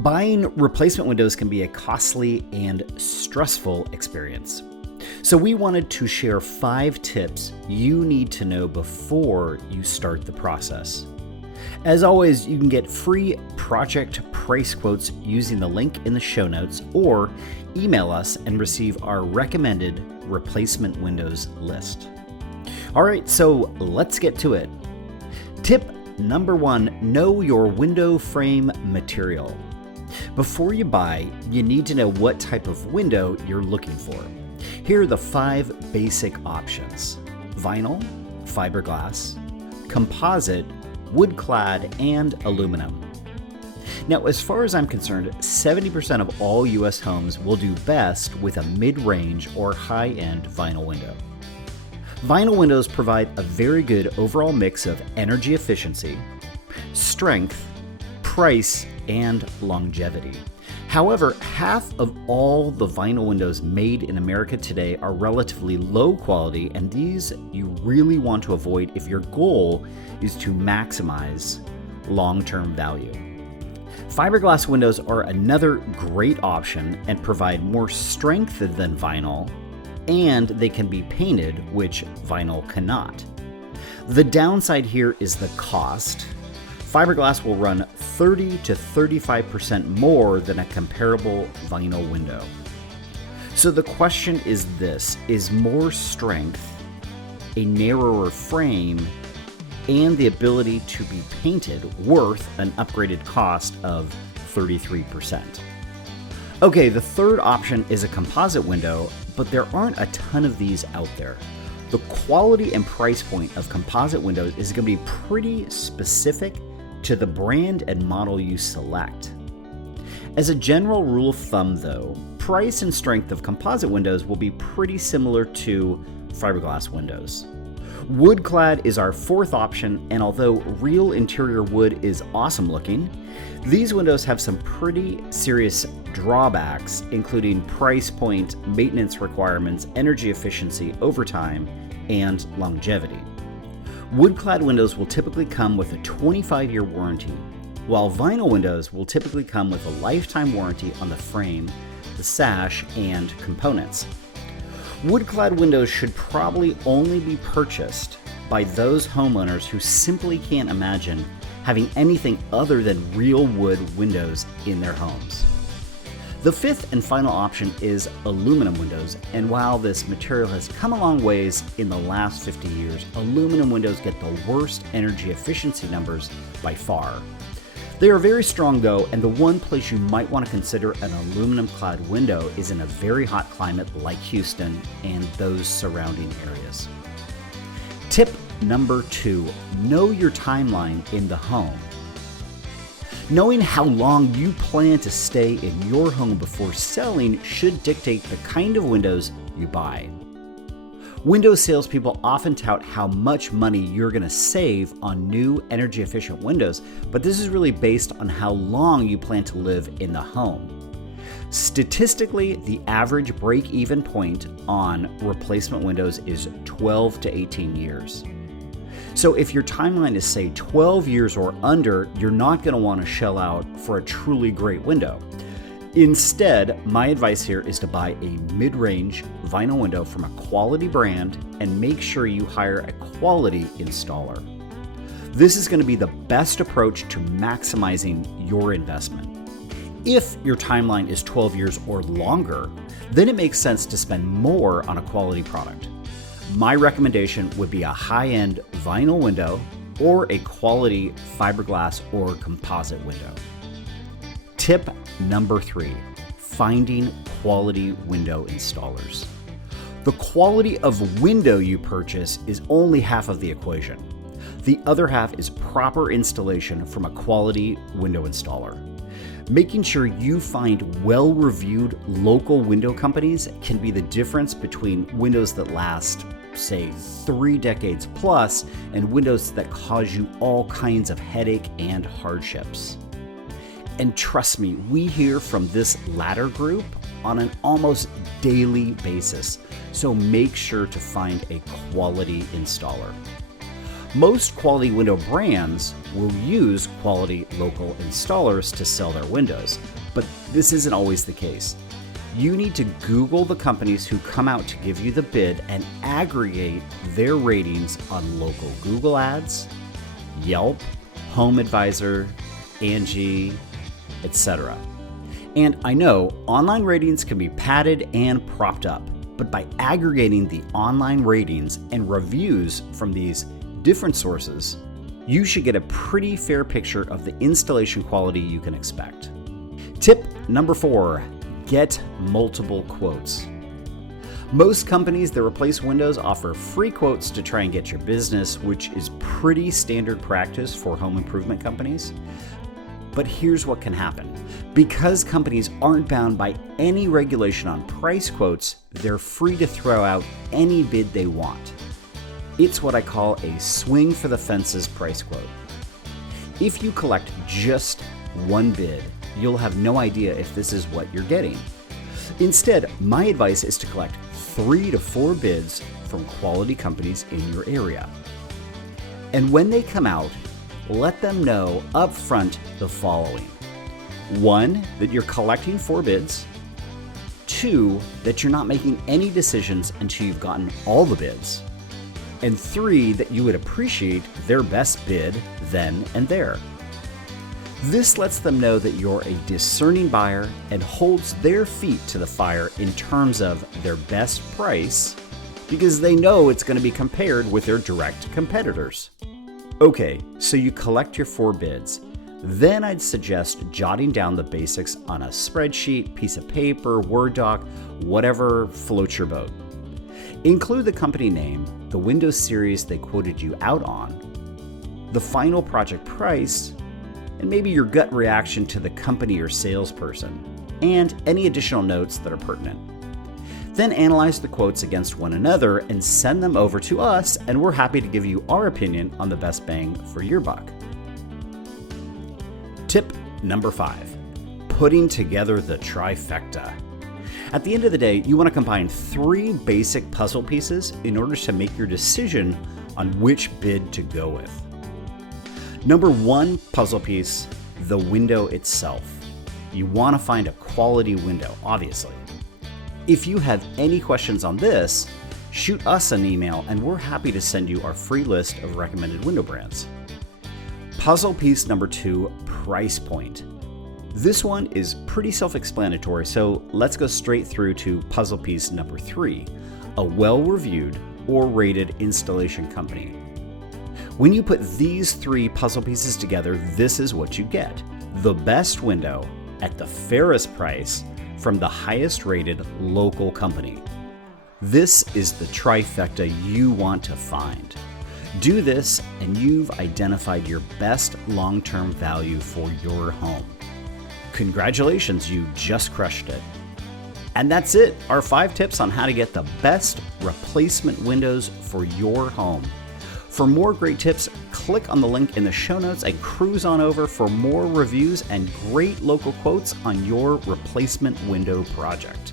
Buying replacement windows can be a costly and stressful experience. So we wanted to share 5 tips you need to know before you start the process. As always, you can get free project price quotes using the link in the show notes or email us and receive our recommended replacement windows list. All right, so let's get to it. Tip number 1, know your window frame material. Before you buy, you need to know what type of window you're looking for. Here are the 5 basic options: vinyl, fiberglass, composite, wood-clad, and aluminum. Now, as far as I'm concerned, 70% of all US homes will do best with a mid-range or high-end vinyl window. Vinyl windows provide a very good overall mix of energy efficiency, strength, price, and longevity. However, half of all the vinyl windows made in America today are relatively low quality, and these you really want to avoid if your goal is to maximize long-term value. Fiberglass windows are another great option and provide more strength than vinyl, and they can be painted, which vinyl cannot. The downside here is the cost. Fiberglass will run 30 to 35% more than a comparable vinyl window. So the question is this: is more strength, a narrower frame, and the ability to be painted worth an upgraded cost of 33%? Okay, the third option is a composite window, but there aren't a ton of these out there. The quality and price point of composite windows is going to be pretty specific to the brand and model you select. As a general rule of thumb though, price and strength of composite windows will be pretty similar to fiberglass windows. Wood-clad is our 4th option, and although real interior wood is awesome looking, these windows have some pretty serious drawbacks, including price point, maintenance requirements, energy efficiency over time, and longevity. Wood-clad windows will typically come with a 25-year warranty, while vinyl windows will typically come with a lifetime warranty on the frame, the sash, and components. Wood-clad windows should probably only be purchased by those homeowners who simply can't imagine having anything other than real wood windows in their homes. The 5th and final option is aluminum windows, and while this material has come a long ways in the last 50 years, aluminum windows get the worst energy efficiency numbers by far. They are very strong though, and the one place you might want to consider an aluminum-clad window is in a very hot climate like Houston and those surrounding areas. Tip number 2, know your timeline in the home. Knowing how long you plan to stay in your home before selling should dictate the kind of windows you buy. Windows salespeople often tout how much money you're going to save on new energy efficient windows, but this is really based on how long you plan to live in the home. Statistically, the average break-even point on replacement windows is 12 to 18 years. So if your timeline is, say, 12 years or under, you're not going to want to shell out for a truly great window. Instead, my advice here is to buy a mid-range vinyl window from a quality brand and make sure you hire a quality installer. This is going to be the best approach to maximizing your investment. If your timeline is 12 years or longer, then it makes sense to spend more on a quality product. My recommendation would be a high-end vinyl window or a quality fiberglass or composite window. Tip number 3, finding quality window installers. The quality of window you purchase is only half of the equation. The other half is proper installation from a quality window installer. Making sure you find well-reviewed local window companies can be the difference between windows that last, say, 3 decades plus and windows that cause you all kinds of headache and hardships. And trust me, we hear from this latter group on an almost daily basis, so make sure to find a quality installer. Most quality window brands will use quality local installers to sell their windows, but this isn't always the case. You need to Google the companies who come out to give you the bid and aggregate their ratings on local Google Ads, Yelp, Home Advisor, Angie, etc. And I know online ratings can be padded and propped up, but by aggregating the online ratings and reviews from these different sources, you should get a pretty fair picture of the installation quality you can expect. Tip number 4, get multiple quotes. Most companies that replace windows offer free quotes to try and get your business, which is pretty standard practice for home improvement companies. But here's what can happen. Because companies aren't bound by any regulation on price quotes, they're free to throw out any bid they want. It's what I call a swing for the fences price quote. If you collect just one bid, you'll have no idea if this is what you're getting. Instead, my advice is to collect 3 to 4 bids from quality companies in your area. And when they come out, let them know up front the following. 1, that you're collecting 4 bids. 2, that you're not making any decisions until you've gotten all the bids. And 3, that you would appreciate their best bid then and there. This lets them know that you're a discerning buyer and holds their feet to the fire in terms of their best price, because they know it's going to be compared with their direct competitors. Okay, so you collect your 4 bids. Then I'd suggest jotting down the basics on a spreadsheet, piece of paper, Word doc, whatever floats your boat. Include the company name, the window series they quoted you out on, the final project price, and maybe your gut reaction to the company or salesperson, and any additional notes that are pertinent. Then analyze the quotes against one another and send them over to us, and we're happy to give you our opinion on the best bang for your buck. Tip number 5, putting together the trifecta. At the end of the day, you want to combine 3 basic puzzle pieces in order to make your decision on which bid to go with. Number 1 puzzle piece, the window itself. You want to find a quality window, obviously. If you have any questions on this, shoot us an email and we're happy to send you our free list of recommended window brands. Puzzle piece number 2, price point. This one is pretty self-explanatory, so let's go straight through to puzzle piece number 3, a well-reviewed or rated installation company. When you put these 3 puzzle pieces together, this is what you get. The best window at the fairest price from the highest rated local company. This is the trifecta you want to find. Do this and you've identified your best long-term value for your home. Congratulations, you just crushed it. And that's it, our 5 tips on how to get the best replacement windows for your home. For more great tips, click on the link in the show notes and cruise on over for more reviews and great local quotes on your replacement window project.